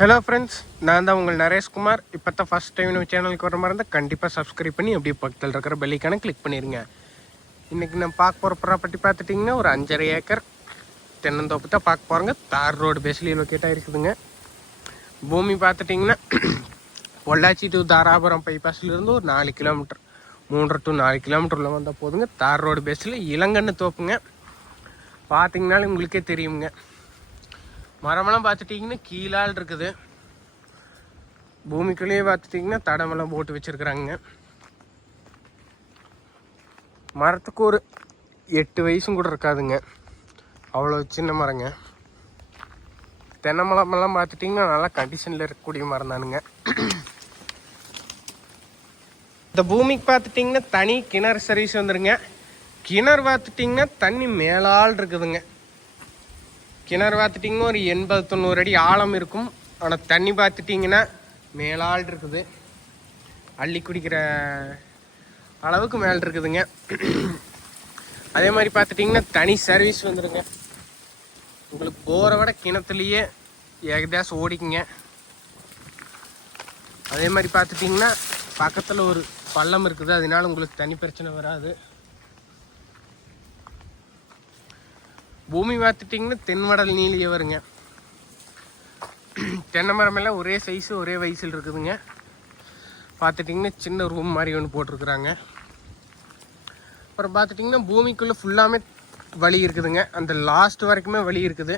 Hello friends நான் தான் உங்கள் நரேஷ்குமார் இப்போ தான் ஃபஸ்ட் டைம் நம்ம சேனலுக்கு வர மாதிரி இருந்தால் கண்டிப்பாக சப்ஸ்கிரைப் பண்ணி அப்படியே பக்கத்தில் இருக்கிற பெல்லிக்கான கிளிக் பண்ணிடுங்க இன்றைக்கி நான் பார்க்க போகிற ப்ராப்பர்ட்டி பார்த்துட்டிங்கன்னா ஒரு அஞ்சரை ஏக்கர் தென்னந்தோப்பு தான் பார்க்க போகிறோங்க தார் ரோடு பேஸ்லி லொக்கேட்டாக இருக்குதுங்க பூமி பார்த்துட்டிங்கன்னா பொள்ளாச்சி டு தாராபுரம் பைபாஸ்லேருந்து ஒரு நாலு கிலோமீட்டர் மூன்றரை டு நாலு கிலோமீட்டரில் வந்தால் போதுங்க. தார் ரோடு பேஸில் இளங்கன்னு தோப்புங்க. பார்த்தீங்கனாலும் உங்களுக்கே தெரியுங்க. மரமெல்லாம் பார்த்துட்டிங்கன்னா கீழால் இருக்குது. பூமிக்குள்ளேயே பார்த்துட்டிங்கன்னா தடமெல்லாம் போட்டு வச்சுருக்குறாங்க. மரத்துக்கு ஒரு எட்டு வயசும் கூட இருக்காதுங்க. அவ்வளோ சின்ன மரங்க. தென்னை மரமெல்லாம் பார்த்துட்டிங்கன்னா நல்லா கண்டிஷனில் இருக்கக்கூடிய மரம் தானுங்க இந்த பூமிக்கு பார்த்துட்டிங்கன்னா தனி கிணறு சர்வீஸ் வந்துருங்க. கிணறு பார்த்துட்டிங்கன்னா தண்ணி மேலால் இருக்குதுங்க. கிணறு பார்த்துட்டிங்கன்னா ஒரு எண்பது தொண்ணூறு அடி ஆழம் இருக்கும். ஆனால் தண்ணி பார்த்துட்டிங்கன்னா மேலால் இருக்குது. அள்ளி குடிக்கிற அளவுக்கு மேல் இருக்குதுங்க. அதே மாதிரி பார்த்துட்டிங்கன்னா தனி சர்வீஸ் வந்துடுங்க உங்களுக்கு போகிற விட கிணத்துலேயே ஏகதாசம் ஓடிக்குங்க. அதே மாதிரி பார்த்துட்டிங்கன்னா பக்கத்தில் ஒரு பள்ளம் இருக்குது. அதனால உங்களுக்கு தனி பிரச்சனை வராது. பூமி பார்த்துட்டிங்கன்னா தென்வடல் நீலியே வருங்க. தென்னை மரமெல்லாம் ஒரே சைஸு ஒரே வயசில் இருக்குதுங்க. பார்த்துட்டிங்கன்னா சின்ன ரூம் மாதிரி ஒன்று போட்டிருக்குறாங்க. அப்புறம் பார்த்துட்டிங்கன்னா பூமிக்குள்ளே ஃபுல்லாமே வழி இருக்குதுங்க. அந்த லாஸ்ட் வரைக்குமே வழி இருக்குது.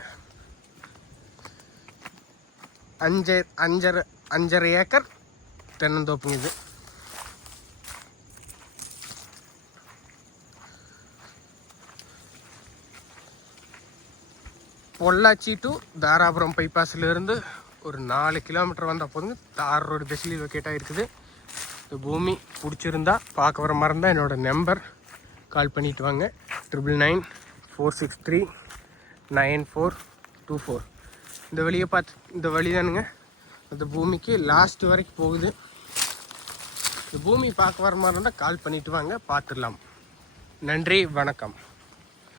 அஞ்சு அஞ்சரை அஞ்சரை ஏக்கர் தென்னந்தோப்புங்க இது. பொள்ளாச்சி டு தாராபுரம் பைபாஸ்லேருந்து ஒரு நாலு கிலோமீட்டர் வந்தால் போதுங்க. தார் ரோடு பெசிலி லொக்கேட்டாக இருக்குது இந்த பூமி பிடிச்சிருந்தா பார்க்க வர மாதிரி இருந்தால் என்னோட நம்பர் கால் பண்ணிட்டு வாங்க. Triple nine four six three nine four two four இந்த வழியை பார்த்து இந்த வழி தானுங்க. அந்த பூமிக்கு லாஸ்ட் வரைக்கும் போகுது. இந்த பூமி பார்க்க வர மாதிரி இருந்தால் கால் பண்ணிட்டு வாங்க. பார்த்துடலாம். நன்றி வணக்கம்.